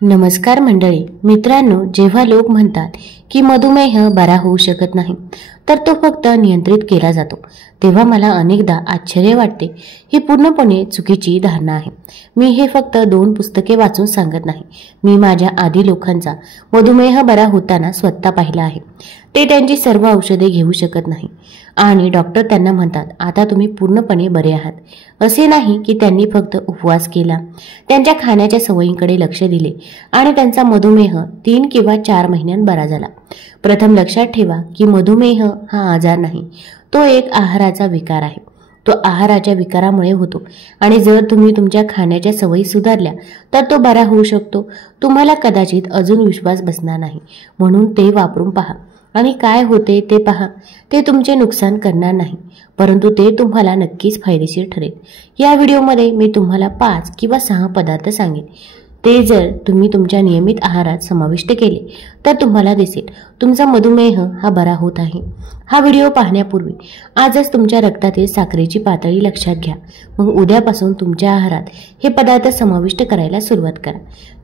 नमस्कार मंडळी मित्रांनो, जेव्हा लोक म्हणतात की मधुमेह बरा होऊ शकत नाही तर तो फक्त नियंत्रित केला जातो, तेव्हा मला अनेकदा आश्चर्य वाटते. ही पूर्णपणे चुकीची धारणा आहे. मी हे फक्त 2 पुस्तके वाचून सांगत नाही. मी माझ्या आधी लोकांचा मधुमेह बरा होताना स्वतः पाहिला आहे. ते त्यांची सर्व औषधे घेऊ शकत नाही आणि डॉक्टर त्यांना म्हणतात, आता तुम्ही पूर्णपणे बरे आहात. असे नाही की त्यांनी फक्त उपवास केला, त्यांच्या खाण्याच्या सवयींकडे लक्ष दिले आणि त्यांचा मधुमेह 3 किंवा 4 महिन्यांत बरा झाला. प्रथम लक्षात ठेवा की मधुमेह हा आजार नाही, तो एक आहाराचा विकार आहे. तो आहाराच्या विकारामुळे होतो आणि जर तुम्ही तुमच्या खाण्याच्या सवयी सुधारल्या तर तो बरा होऊ शकतो. तुम्हाला कदाचित अजून विश्वास बसणार नाही, म्हणून ते वापरून पहा आणि काय होते ते पहा. ते तुमचे नुकसान करणार नाही, परंतु ते तुम्हाला नक्कीच फायदेशीर ठरेल. या व्हिडिओमध्ये मी तुम्हाला 5 किंवा 6 पदार्थ सांगेन. ते जर तुम्ही तुमच्या नियमित आहारात समाविष्ट केले तर तुम्हाला दिसेल तुमचा मधुमेह हा बरा होत आहे. हा व्हिडिओ पाहण्यापूर्वी आजच तुमच्या रक्तातील साखरेची पातळी लक्षात घ्या. मग उद्यापासून तुमच्या आहारात हे पदार्थ समाविष्ट करायला सुरुवात करा.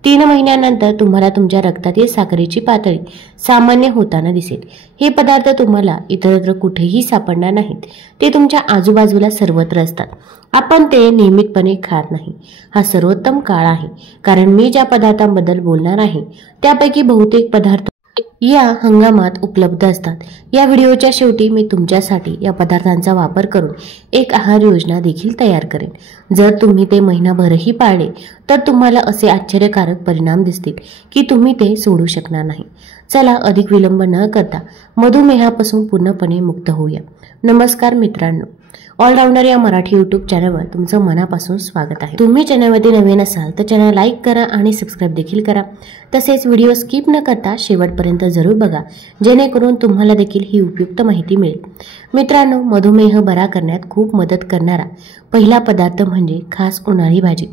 3 महिन्यानंतर तुम्हाला तुमच्या रक्तातील साखरेची पातळी सामान्य होताना दिसेल. हे पदार्थ तुम्हाला इतरत्र कुठेही सापडणार नाहीत. ते तुमच्या आजूबाजूला सर्वत्र असतात. आपण ते नियमितपणे खात नाही. हा सर्वोत्तम काळ आहे, कारण मी ज्या पदार्थांबद्दल बोलणार आहे त्यापैकी बहुतेक पदार्थ या हंगामात उपलब्ध असतात. या व्हिडिओच्या शेवटी मी तुमच्यासाठी या पदार्थांचा वापर करून एक आहार योजना देखील तयार करेन. जर तुम्ही ते महिनाभरही पाळले तर तुम्हाला असे आश्चर्यकारक परिणाम दिसतील की तुम्ही ते सोडू शकणार नाही. चला अधिक विलंब न करता मधुमेहापासून पूर्णपणे मुक्त होऊया. नमस्कार मित्रांनो, ऑलराऊंडर या मराठी यूट्यूब चॅनलवर तुमचं मनापासून स्वागत आहे. तुम्ही चॅनलमध्ये नवीन असाल तर चॅनल लाईक करा आणि सबस्क्राईब देखील करा. तसेच व्हिडिओ स्किप न करता शेवटपर्यंत जरूर बघा, जेणेकरून तुम्हाला देखील ही उपयुक्त माहिती मिळेल. मित्रांनो, मधुमेह बरा करण्यात खूप मदत करणारा पहिला पदार्थ म्हणजे खास उन्हाळी भाजी,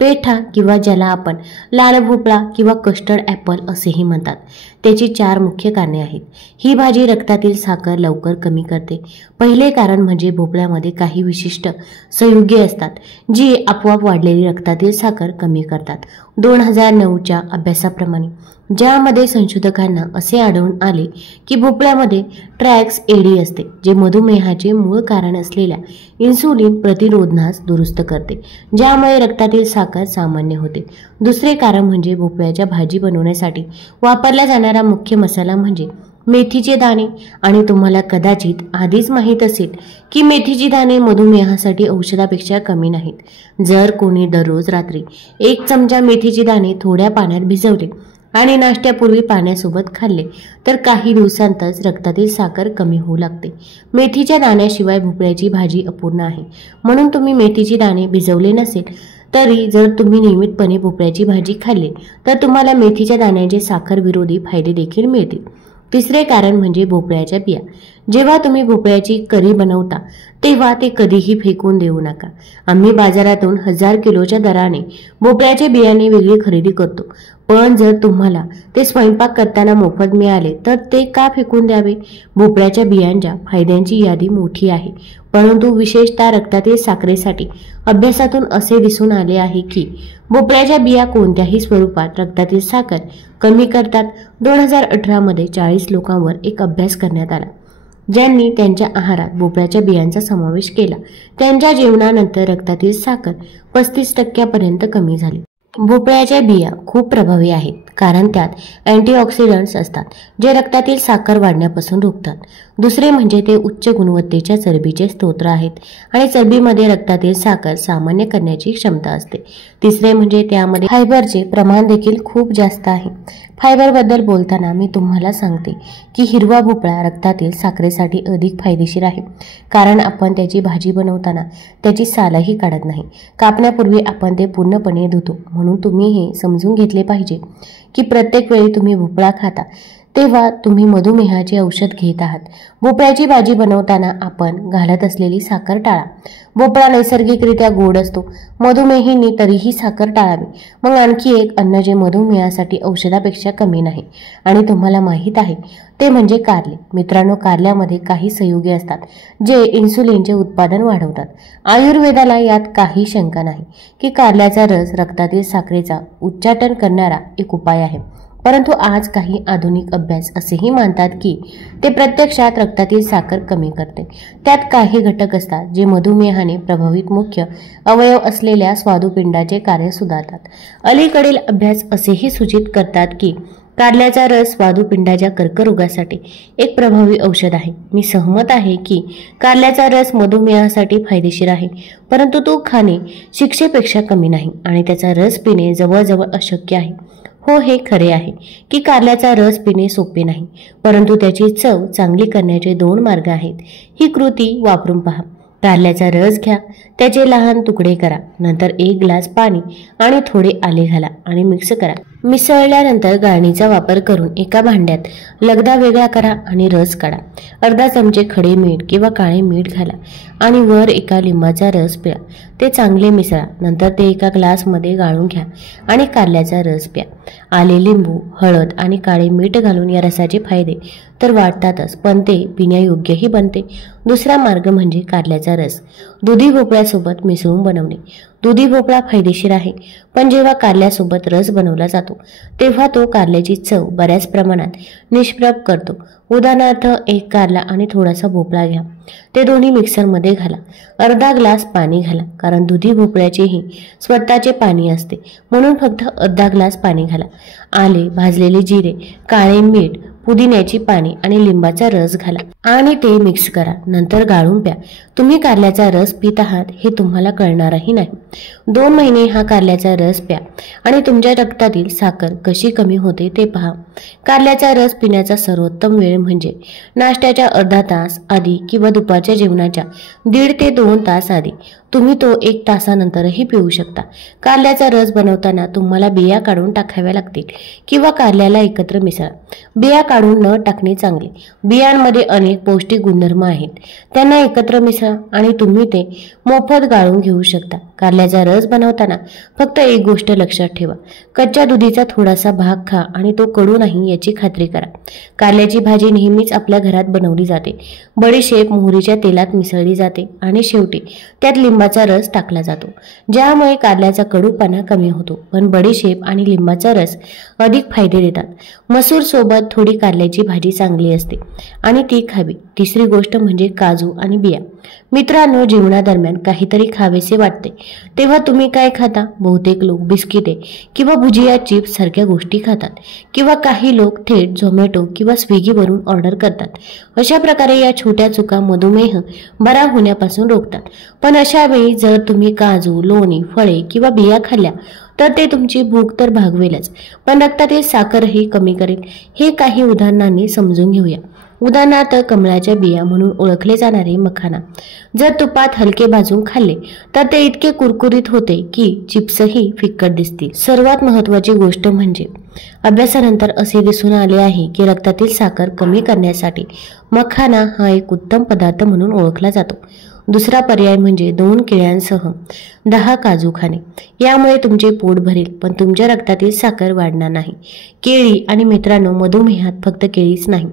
पेठा किंवा ज्याला आपण लाल भोपळा किंवा कस्टर्ड ॲपल असेही म्हणतात. त्याची 4 मुख्य कारणे आहेत. ही भाजी रक्तातील साखर लवकर कमी करते. पहिले कारण म्हणजे भोपळ्यामध्ये काही विशिष्ट संयुगे असतात जी आपोआप वाढलेली रक्तातील साखर कमी करतात. 2009च्या अभ्यासाप्रमाणे ज्यामध्ये संशोधकांना असे आढळून आले की भोपळ्यामध्ये ट्रॅक्स एडी असते, जे मधुमेहाचे मूळ कारण असलेल्या इन्सुलिन प्रतिरोधनास दुरुस्त करते, ज्यामुळे रक्तातील साखर सामान्य होते. दुसरे कारण म्हणजे भोपळ्याच्या भाजी बनवण्यासाठी वापरला जाणारा मुख्य मसाला म्हणजे मेथीचे दाणे. आणि तुम्हाला कदाचित आधीच माहीत असेल की मेथीची दाणे मधुमेहासाठी औषधापेक्षा कमी नाहीत. जर कोणी दररोज रात्री 1 चमचा मेथीचे दाणे थोड्या पाण्यात भिजवले आणि नाश्त्यापूर्वी पाण्यासोबत खाल्ले तर काही दिवसांतच रक्तातील साखर कमी होऊ लागते. मेथीच्या दाण्याशिवाय भोपळ्याची भाजी अपूर्ण आहे, म्हणून तुम्ही मेथीची दाणे भिजवले नसेल तरी जर तुम्ही नियमितपणे भोपळ्याची भाजी खाल्ली तर तुम्हाला मेथीच्या दाण्याचे साखर विरोधी फायदे देखील मिळतील. तिसरे कारण म्हणजे भोपळ्याच्या बिया. जेव्हा तुम्ही भोपळ्याची करी बनवता तेव्हा ते कधीही फेकून देऊ नका. आम्ही बाजारातून 1000 किलोच्या दराने भोपळ्याचे बियाणे वेगळी खरेदी करतो, पण जर तुम्हाला ते स्वयंपाक करताना मोफत मिळाले तर ते का फेकून द्यावे? भोपळ्याच्या बियांच्या फायद्यांची यादी मोठी आहे, परंतु विशेषतः रक्तातील साखरेसाठी अभ्यासातून असे दिसून आले आहे की भोपळ्याच्या बिया कोणत्याही स्वरूपात रक्तातील साखर कमी करतात. 2018 मध्ये 40 लोकांवर एक अभ्यास करण्यात आला ज्यांनी त्यांच्या आहारात भोपळ्याच्या बियांचा समावेश केला. त्यांच्या जेवणानंतर रक्तातील साखर 35% कमी झाली. भोपळ्याच्या बिया खूप प्रभावी आहेत कारण त्यात अँटीऑक्सिडंट्स असतात जे रक्तातील साखर वाढण्यापासून रोखतात. दुसरे म्हणजे ते उच्च गुणवत्तेच्या चरबीचे स्रोत आहेत आणि चरबीमध्ये रक्तातील साखर सामान्य करण्याची क्षमता असते. तिसरे म्हणजे त्यामध्ये फायबरचे प्रमाण देखील खूप जास्त आहे. फायबरबद्दल बोलताना मी तुम्हाला सांगते की हिरवा भोपळा रक्तातील साखरेसाठी अधिक फायदेशीर आहे, कारण आपण त्याची भाजी बनवताना त्याची सालही काढत नाही. कापण्यापूर्वी आपण ते पूर्णपणे धुतो, म्हणून तुम्ही हे समजून घेतले पाहिजे की प्रत्येक वेळी तुम्ही भोपळा खाता तेव्हा तुम्ही मधुमेहाचे औषध घेत आहात. भोपळ्याची भाजी बनवताना आपण घालत असलेली साखर टाळा. भोपळा नैसर्गिकरित्या गोड असतो. मधुमेहींनी तरीही साखर टाळावी. मग आणखी एक अन्न जे मधुमेहासाठी औषधापेक्षा कमी नाही आणि तुम्हाला माहीत आहे ते म्हणजे कारले. मित्रांनो, कारल्यामध्ये काही संयुगे असतात जे इन्सुलिनचे उत्पादन वाढवतात. आयुर्वेदाला यात काही शंका नाही की कारल्याचा रस रक्तातील साखरेचा उच्चाटन करणारा एक उपाय आहे. परंतु आज काही आधुनिक अभ्यास असेही मानतात की ते प्रत्यक्षात रक्तातील साखर कमी करते. त्यात काही घटक असतात जे मधुमेहाने प्रभावित मुख्य अवयव असलेल्या स्वादुपिंडाचे कार्य सुधारतात. अलीकडील अभ्यास असेही सूचित करतात की कारल्याचा रस स्वादुपिंडाच्या कर्करोगासाठी एक प्रभावी औषध आहे. मी सहमत आहे की कारल्याचा रस मधुमेहासाठी फायदेशीर आहे, परंतु तो खाणे शिक्षेपेक्षा कमी नाही आणि त्याचा रस पिणे जवळजवळ अशक्य आहे. हो, हे खरे आहे की कारल्याचा रस पिणे सोपे नाही, परंतु त्याची चव चांगली करण्याचे 2 मार्ग आहेत. ही कृती वापरून पहा. कारल्याचा रस घ्या, त्याचे लहान तुकडे करा, नंतर 1 ग्लास पाणी आणि थोडे आले घाला आणि मिक्स करा. मिसळल्यानंतर गाळणीचा वापर करून एका भांड्यात लगदा वेगळा करा आणि रस काढा. अर्धा चमचे खडे मीठ किंवा काळे मीठ घाला आणि वर एका लिंबाचा रस प्या. ते चांगले मिसळा. नंतर ते एका ग्लासमध्ये गाळून घ्या आणि कारल्याचा रस प्या. आले, लिंबू, हळद आणि काळे मीठ घालून या रसाचे फायदे तर वाढतातच, पण ते पिण्यायोग्यही बनते. दुसरा मार्ग म्हणजे कारल्याचा रस दुधी भोपळ्यासोबत मिसळून बनवणे. दुधी भोपळा फायदेशीर आहे, पण जेव्हा कारल्यासोबत रस बनवला जातो तेव्हा तो कारल्याची चव बऱ्याच प्रमाणात निष्प्रभ करतो. उदाहरणार्थ, 1 कारला आणि थोडासा भोपळा घ्या. ते दोन्ही मिक्सरमध्ये घाला. अर्धा ग्लास पाणी घाला, कारण दुधी भोपळ्याचेही स्वतःचे पाणी असते, म्हणून फक्त अर्धा ग्लास पाणी घाला. आले, भाजलेले जिरे, काळे मीठ, पुदिन्याची पाने आणि लिंबाचा रस घाला आणि ते मिक्स करा. नंतर गाळून प्या. तुम्ही कारल्याचा रस पित आहात हे तुम्हाला कळणारही नाही. 2 महिने हा कारल्याचा रस प्या आणि तुमच्या रक्तातील साखर कशी कमी होते ते पहा. कारल्याचा रस पिण्याचा सर्वोत्तम वेळ म्हणजे नाश्त्याच्या अर्धा तास आधी किंवा दुपारच्या जेवणाच्या 1.5 ते 2 तास आधी. तुम्ही तो 1 तासानंतरही पिऊ शकता. कारल्याचा रस बनवताना तुम्हाला बिया काढून टाकाव्या लागतील किंवा कारल्याला एकत्र मिसळा. बिया काढून न टाकणे चांगले. बियांमध्ये अनेक पौष्टिक गुणधर्म आहेत. त्यांना एकत्र मिसळा आणि तुम्ही ते मोफत गाळून घेऊ शकता. कारल्याचा रस बनवताना फक्त एक गोष्ट लक्षात ठेवा. कच्च्या दुधीचा थोडासा भाग खा आणि तो कडू नाही याची खात्री करा. कारल्याची भाजी नेहमीच आपल्या घरात बनवली जाते. बडीशेप मोहरीच्या तेलात मिसळली जाते आणि शेवटी त्यात लिंबाचा रस टाकला जातो, ज्यामुळे कारल्याचा कडूपणा कमी होतो. पण बडीशेप आणि लिंबाचा रस अधिक फायदे देतात. मसूर सोबत थोडी कारल्याची भाजी चांगली असते आणि ती खावी. तिसरी गोष्ट म्हणजे काजू आणि बिया. मित्रांनो, जेवणादरम्यान काहीतरी खावेसे वाटते तेव्हा तुम्ही काय खाता? बहुतेक लोक बिस्किटे किंवा भुजिया, चिप्स सारख्या गोष्टी खातात किंवा काही लोक थेट झोमॅटो किंवा स्विगीवरून ऑर्डर करतात. अशा प्रकारे या छोट्या चुका मधुमेह बरा होण्यापासून रोखतात. पण अशा वेळी जर तुम्ही काजू, लोणी, फळे किंवा बिया खाल्ल्या तर ते तुमची भूक तर भागवेलच, पण रक्तातील साखरही कमी करेल. हे काही उदाहरणांनी समजून घेऊया. उदाहरणार्थ, कमळाच्या बिया म्हणून ओळखले जाणारे मखाना जर तुपात हलके भाजून खाल्ले तर ते इतके कुरकुरीत होते की चिप्सही फिक्कट दिसतील. सर्वात महत्त्वाची गोष्ट म्हणजे अभ्यासानंतर असे दिसून आले आहे की रक्तातील साखर कमी करण्यासाठी मखाना हा एक उत्तम पदार्थ म्हणून ओळखला जातो. दुसरा पर्याय म्हणजे 2 केळ्यांसह 10 काजू खाणे. यामुळे तुमचे पोट भरेल, पण तुमच्या रक्तातील साखर वाढणार नाही. केळी आणि मित्रांनो, मधुमेहात फक्त केळीच नाही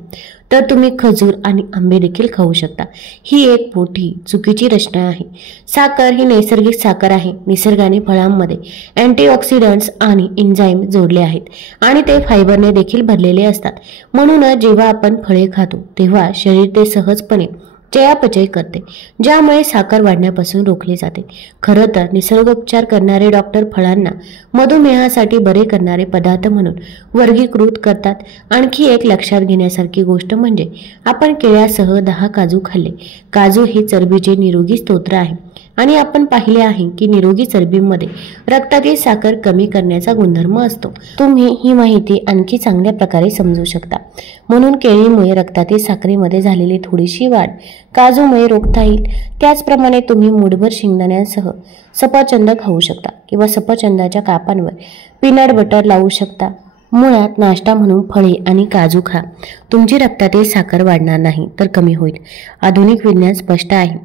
तर तुम्ही खजूर आणि आंबे देखील खाऊ शकता. ही एक मोठी चुकीची रचना आहे. साखर ही नैसर्गिक साखर आहे. निसर्गाने फळांमध्ये अँटीऑक्सिडंट्स आणि एन्झाईम जोडले आहेत आणि ते फायबरने देखील भरलेले असतात. म्हणूनच जेव्हा आपण फळे खातो तेव्हा शरीर ते सहजपणे चयापचय करते, ज्यामुळे साखर वाढण्यापासून रोखले जाते. खरं तर निसर्गोपचार करणारे डॉक्टर फळांना मधुमेहासाठी बरे करणारे पदार्थ म्हणून वर्गीकृत करतात. आणखी एक लक्षात घेण्यासारखी गोष्ट म्हणजे आपण केळ्यासह 10 काजू खाल्ले. काजू हे चरबीचे निरोगी स्तोत्र आहे आणि आपण पाहिले आहे की निरोगी चरबीमध्ये रक्तातील साखर कमी करण्याचा गुणधर्म असतो. तुम्ही ही माहिती आणखी चांगल्या प्रकारे समजू शकता. म्हणून केळीमुळे रक्तातील साखरेमध्ये झालेली थोडीशी वाढ काजूमुळे रोखता येईल. त्याचप्रमाणे तुम्ही मूठभर शेंगदाण्यांसह सफरचंद खाऊ शकता किंवा सफरचंदाच्या कापांवर पीनट बटर लावू शकता. मुळात नाश्ता म्हणून फळे आणि काजू खा. तुमची रक्तातील साखर वाढणार नाही तर कमी होईल. आधुनिक विज्ञान स्पष्ट आहे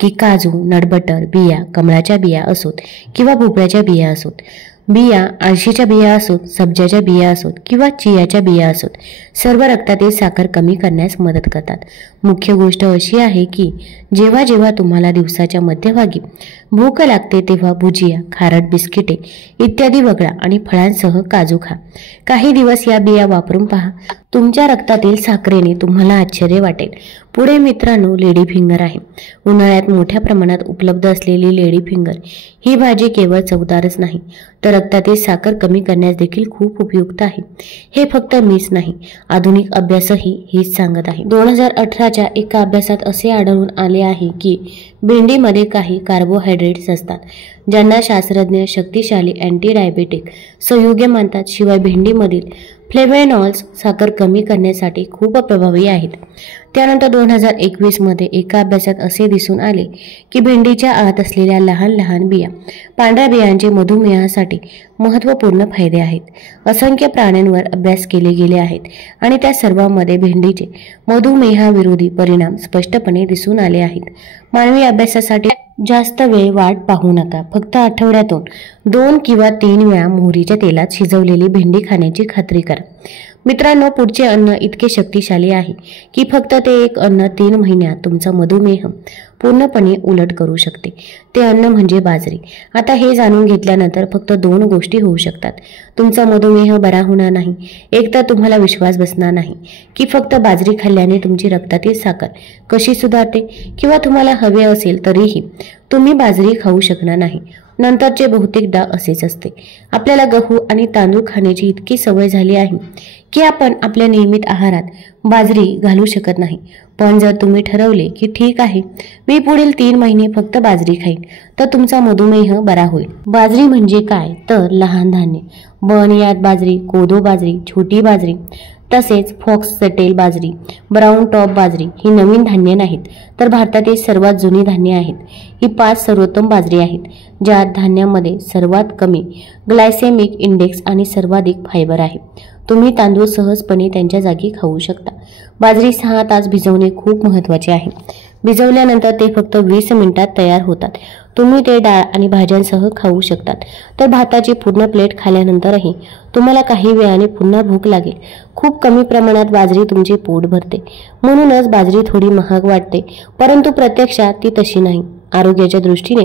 की काजू, नट बटर, बिया, कमळाच्या बिया असोत किंवा भोपळ्याच्या बिया असोत, बिया आळशीच्या बिया असोत, सब्जाच्या बिया असोत किंवा चियाच्या बिया असोत, सर्व रक्तातील साखर कमी करण्यास मदत करतात. मुख्य गोष्ट अशी आहे की जेव्हा जेव्हा तुम्हाला दिवसाच्या मध्यभागी भूक लागते तेव्हा भुजिया, खारट बिस्किटे इत्यादी वगळा आणि फळांसह काजू खा. काही दिवस या बिया वापरून पहा. तुमच्या रक्तातील साखरेने तुम्हाला आश्चर्य वाटेल. पुढे मित्रांनो, लेडी फिंगर आहे. उन्हाळ्यात मोठ्या प्रमाणात उपलब्ध असलेली लेडी फिंगर ही भाजी केवळ चवदारच नाही तर रक्तातील साखर कमी करण्यास देखील खूप उपयुक्त आहे. हे फक्त मीच नाही, आधुनिक अभ्यासही हेच सांगत आहे. 2018च्या एका अभ्यासात असे आढळून आले आहे की भेंडीमध्ये काही कार्बोहायड्रेट्स असतात ज्यांना शास्त्रज्ञ शक्तिशाली अँटी डायबेटिक संयुगे मानतात. शिवाय भेंडीमधील फ्लेव्हनॉल्स साखर कमी करण्यासाठी खूप प्रभावी आहेत. त्यानंतर 2021 मध्ये एका अभ्यासात असे दिसून आले की भेंडीच्या आत असलेल्या लहान लहान बिया, पांढऱ्या बियांचे मधुमेहासाठी महत्त्वपूर्ण फायदे आहेत. असंख्य प्राण्यांवर अभ्यास केले गेले आहेत आणि त्या सर्वांमध्ये भेंडीचे मधुमेहाविरोधी परिणाम स्पष्टपणे दिसून आले आहेत. मानवी अभ्यासासाठी जास्त वेळ वाट पाहू नका. फक्त आठवड्यातून 2 किंवा 3 वेळा मोहरीच्या तेलात शिजवलेली भेंडी खाण्याची खात्री करा. मित्रांनो, पुढचे अन्न इतके शक्तिशाली आहे की फक्त ते एक अन्न 3 महिन्यात तुमचा मधुमेह पूर्णपणे उलट करू शकते. ते अन्न म्हणजे बाजरी. आता हे जाणून घेतल्यानंतर फक्त 2 गोष्टी होऊ शकतात. तुमचा मधुमेह बरा होणार नाही. एक तर तुम्हाला विश्वास बसणार नाही की फक्त बाजरी खाल्ल्याने तुमची रक्तातील साखर कशी सुधारते, किंवा तुम्हाला हवे असेल तरीही तुम्ही बाजरी खाऊ शकणार नाही. नंतरचे बहुतेकदा असेच असते. आपल्याला गहू आणि तांदूळ खाण्याची इतकी सवय झाली आहे की आपण आपल्या नियमित आहारात बाजरी घालू शकत नाही. पण जर तुम्ही ठरवले की ठीक आहे, मी पुढील 3 महिने फक्त बाजरी खाईन, तर तुमचा मधुमेह बरा होईल. बाजरी म्हणजे काय तर लहान धान्य. बर्नयार्ड बाजरी, कोदो बाजरी, छोटी बाजरी, तसेच फॉक्सटेल बाजरी, ब्राऊन टॉप बाजरी ही नवीन धान्ये नाहीत तर भारतातील सर्वात जुनी धान्ये आहेत. ही 5 सर्वोत्तम बाजरी आहेत ज्यात धान्यामध्ये सर्वात कमी ग्लायसेमिक इंडेक्स आणि सर्वाधिक फायबर आहे. तुम्ही तांदूळ सहजपणे त्यांच्या जागी खाऊ शकता. बाजरी 6 तास भिजवणे खूप महत्त्वाचे आहे. भिजवल्यानंतर ते फक्त 20 मिनिटात तयार होतात. तुम्ही ते डाळ आणि भाज्यांसह खाऊ शकतात. तर भाताची पूर्ण प्लेट खाल्ल्यानंतरही तुम्हाला काही वेळाने पुन्हा भूक लागेल. खूप कमी प्रमाणात बाजरी तुमचे पोट भरते. म्हणूनच बाजरी थोडी महाग वाटते, परंतु प्रत्यक्षात ती तशी नाही. आरोग्याच्या दृष्टीने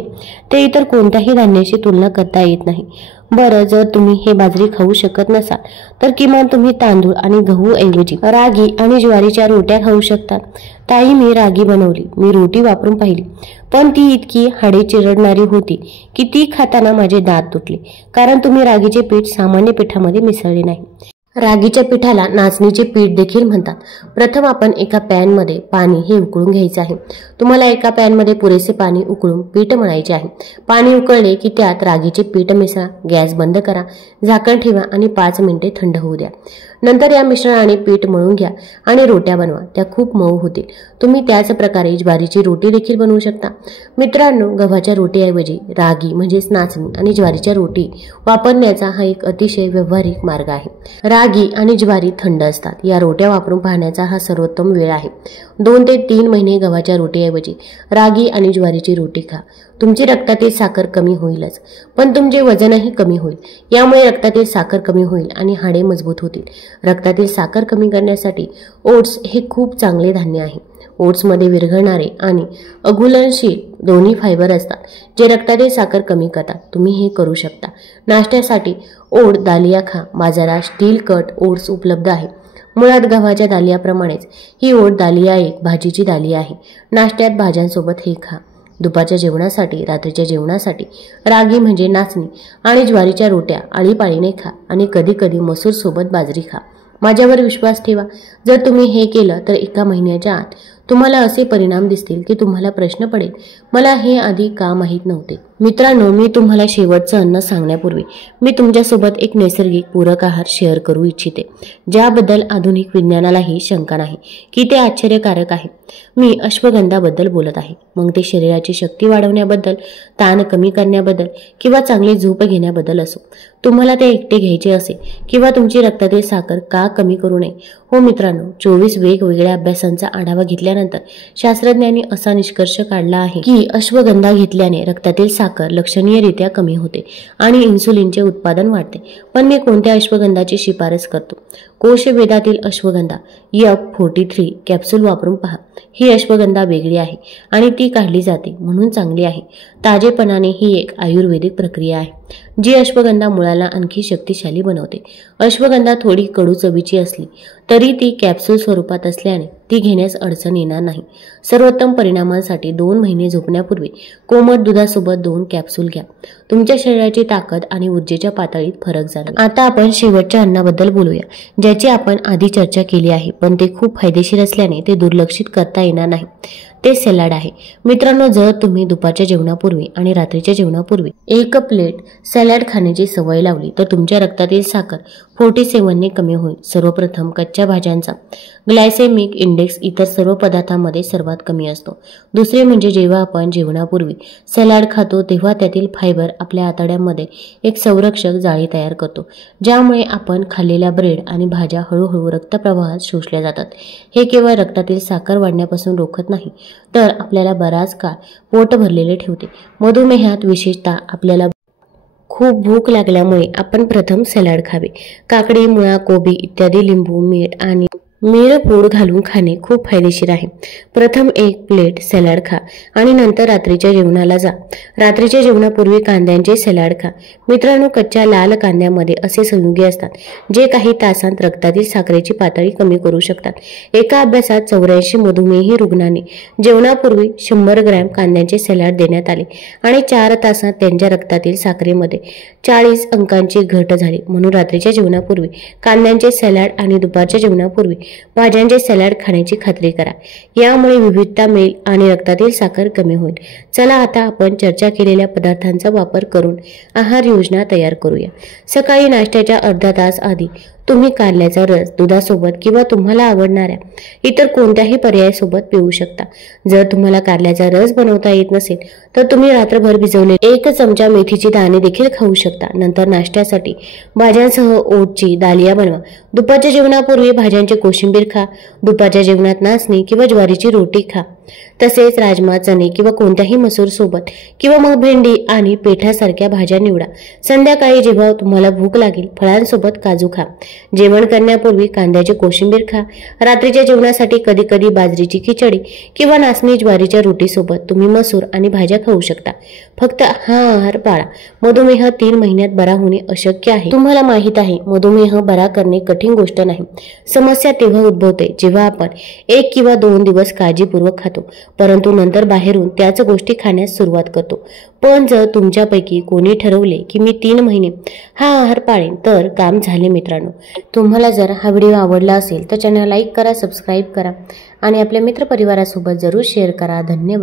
ते इतर कोणत्याही धान्याशी तुलना करता येत नाही. बरं, जर तुम्ही हे बाजरी खाऊ शकत नसाल तर किमान तुम्ही तांदूळ आणि गहू ऐवजी रागी आणि ज्वारीच्या रोट्या खाऊ शकतात. ताई, मी रागी बनवली, मी रोटी वापरून पाहिली, पण ती इतकी हाडे चिरडणारी होती की ती खाताना माझे दात तुटले, कारण तुम्ही रागीचे पीठ सामान्य पिठामध्ये मिसळले नाही. रागीच्या पिठाला नाचणीचे पीठ देखील म्हणतात. प्रथम आपण एका पॅनमध्ये पाणी हे उकळून घ्यायचे आहे. तुम्हाला एका पॅनमध्ये पुरेसे पाणी उकळून पीठ मळायचे आहे. पाणी उकळले की त्यात रागीचे पीठ मिसळा, गॅस बंद करा, झाकण ठेवा आणि 5 मिनिटे थंड होऊ द्या. नंतर या मिश्रणाने पीठ मळून घ्या आणि रोट्या बनवा. त्या खूप मऊ होतील. तुम्ही त्याच प्रकारे ज्वारीची रोटी देखील बनवू शकता. मित्रांनो, गव्हाच्या रोटीऐवजी रागी म्हणजेच नाचणी आणि ज्वारीच्या रोटी वापरण्याचा हा एक अतिशय व्यावहारिक मार्ग आहे. रागी आणि ज्वारी थंड असतात. या रोट्या वापरून पाहण्याचा हा सर्वोत्तम वेळ आहे. 2 ते 3 महिने गव्हाच्या रोटीऐवजी रागी आणि ज्वारीची रोटी खा. तुमची रक्तातील साखर कमी होईलच, पण तुमचे वजनही कमी होईल. यामुळे रक्तातील साखर कमी होईल आणि हाडे मजबूत होतील. रक्तातील साखर कमी करण्यासाठी ओट्स हे खूप चांगले धान्य आहे. ओट्समध्ये विरघळणारे आणि अघुलनशील दोन्ही फायबर असतात जे रक्तातील साखर कमी करतात. तुम्ही हे करू शकता. नाश्त्यासाठी ओट दालिया खा. बाजारात स्टील कट ओट्स उपलब्ध आहे. मुळात गव्हाच्या दालियाप्रमाणेच ही ओट दालिया एक भाजीची दालिया आहे. नाश्त्यात भाज्यांसोबत हे खा. दुपारच्या जेवणासाठी, रात्रीच्या जेवणासाठी रागी म्हणजे नाचणी आणि ज्वारीच्या रोट्या आळीपाळीने खा आणि कधी कधी मसूर सोबत बाजरी खा. माझ्यावर विश्वास ठेवा. जर तुम्ही हे केलं तर एका महिन्याच्या आत तुम्हाला असे परिणाम दिसतील की तुम्हाला प्रश्न पडेल, मला हे आधी का माहीत नव्हते. मित्रांनो, मी तुम्हाला शेवटचं अन्न सांगण्यापूर्वी मी तुमच्यासोबत एक नैसर्गिक पूरक आहार शेअर करू इच्छिते, ज्याबद्दल आधुनिक विज्ञानालाही शंका नाही की ते आश्चर्यकारक आहे. मी अश्वगंधाबद्दल बोलत आहे. मग ते शरीराची शक्ती वाढवण्याबद्दल, ताण कमी करण्याबद्दल किंवा चांगली झोप घेण्याबद्दल असो. तुम्हाला ते एकटे घ्यायचे असेल किंवा तुमची रक्तातील साखर का कमी करू नये. हो मित्रांनो, 24 वेगवेगळ्या अभ्यासांचा आढावा घेतल्यानंतर शास्त्रज्ञांनी असा निष्कर्ष काढला आहे की अश्वगंधा घेतल्याने रक्तातील साखर लक्षणीयरित्या कमी होते आणि इन्सुलिनचे उत्पादन वाढते. पण मी कोणत्या अश्वगंधाची शिफारस करतो? कोशवेदातील अश्वगंधा F43 कॅप्सूल वापरून पहा. ही अश्वगंधा वेगळी आहे आणि ती काढली जाते म्हणून चांगली आहे. ताजेपणाने ही एक आयुर्वेदिक प्रक्रिया आहे जी अश्वगंधा मुळाला आणखी शक्तिशाली बनवते. अश्वगंधा थोडी कडू चवीची असली तरी ती कॅप्सूल स्वरूपात असल्याने ती घेण्यास अडचण येणार नाही. सर्वोत्तम परिणामांसाठी 2 महिने झोपण्यापूर्वी कोमट दुधासोबत 2 कॅप्सूल घ्या. तुमच्या शरीराची ताकद आणि ऊर्जेच्या पातळीत फरक जाणवेल. आता आपण शेवटच्या अन्नाबद्दल बोलूया, ज्याची आपण आधी चर्चा केली आहे, पण ते खूप फायदेशीर असल्याने ते दुर्लक्षित करता येणार नाही. ते सॅलड आहे. मित्रांनो, जर तुम्ही दुपारच्या जेवणापूर्वी आणि रात्रीच्या जेवणापूर्वी 1 प्लेट सॅलड खाण्याची सवय लावली तर तुमच्या रक्तातील साखर 47 ने कमी होईल. सर्वप्रथम, कच्च्या भाज्यांचा ग्लायसेमिक इंडेक्स इतर सर्व पदार्थांमध्ये सर्वात कमी असतो. दुसरे म्हणजे जेव्हा आपण जेवणापूर्वी सॅलड खातो तेव्हा त्यातील फायबर आपल्या आतड्यांमध्ये एक संरक्षक जाळी तयार करतो, ज्यामुळे आपण खाल्लेल्या ब्रेड आणि भाज्या हळूहळू रक्तप्रवाहात शोषल्या जातात. हे केवळ रक्तातील साखर वाढण्यापासून रोखत नाही, तर आपल्याला बराच काळ पोट भरलेले ठेवते. मधुमेहात विशेषतः आपल्याला खूप भूक लागल्यामुळे आपण प्रथम सॅलड खावे. काकडी, मुळा, कोबी इत्यादी लिंबू, मीठ आणि मिरपूड घालून खाणे खूप फायदेशीर आहे. प्रथम 1 प्लेट सॅलड खा आणि नंतर रात्रीच्या जेवणाला जा. रात्रीच्या जेवणापूर्वी कांद्यांचे सॅलड खा. मित्रांनो, कच्च्या लाल कांद्यामध्ये असे संयुगे असतात जे काही तासांत रक्तातील साखरेची पातळी कमी करू शकतात. एका अभ्यासात 84 मधुमेही रुग्णांनी जेवणापूर्वी 100 ग्रॅम कांद्यांचे सॅलड देण्यात आले आणि 4 तासात त्यांच्या रक्तातील साखरेमध्ये 40 अंकांची घट झाली. म्हणून रात्रीच्या जेवणापूर्वी कांद्यांचे सॅलड आणि दुपारच्या जेवणापूर्वी भाज्यांचे सॅलड खाण्याची खात्री करा. यामुळे विविधता मिळेल आणि रक्तातील साखर कमी होईल. चला आता आपण चर्चा केलेल्या पदार्थांचा वापर करून आहार योजना तयार करूया. सकाळी नाश्त्याच्या अर्धा तास आधी तुम्ही कारल्याचा रस दुधासोबत किंवा तुम्हाला आवडणाऱ्या इतर कोणत्याही पर्यायासोबत पिऊ शकता. जर तुम्हाला कारल्याचा रस बनवता येत नसेल तर तुम्ही रात्रभर भिजवले 1 चमचा मेथीची दाणे देखील खाऊ शकता. नंतर नाश्त्यासाठी भाज्यांसह ओटची दालिया बनवा. दुपारच्या जेवणापूर्वी भाज्यांचे कोशिंबीर खा. दुपारच्या जेवणात नाचणी किंवा ज्वारीची रोटी खा. तसेच राजमा, चणे किंवा कोणत्याही मसूर सोबत किंवा मग भेंडी आणि पेठासारख्या भाज्या निवडा. संध्याकाळी जेव्हा तुम्हाला भूक लागेल फळांसोबत काजू खा. जेवण करण्यापूर्वी कांद्याची कोशिंबीर खा. रात्रीच्या जेवणासाठी कधीकधी बाजरीची खिचडी किंवा नाचणी ज्वारीच्या रोटीसोबत तुम्ही मसूर आणि भाज्या खाऊ शकता. फक्त हा आहार पाळा. मधुमेह 3 महिन्यात बरा होणे अशक्य आहे. तुम्हाला माहित आहे, मधुमेह बरा करणे कठीण गोष्ट नाही. समस्या तेव्हा उद्भवते जेव्हा आपण 1 किंवा 2 दिवस काळजीपूर्वक खातो, परंतु नंतर बाहेरून त्याच गोष्टी खाण्यास सुरुवात करतो. पण जर तुमच्यापैकी कोणी ठरवले की मी 3 महिने हा आहार पाळेन तर काम झाले. मित्रांनो, तुम्हाला जर हा व्हिडिओ आवडला असेल तर चॅनल लाईक करा, सबस्क्राईब करा आणि आपल्या मित्रपरिवारासोबत जरूर शेअर करा. धन्यवाद.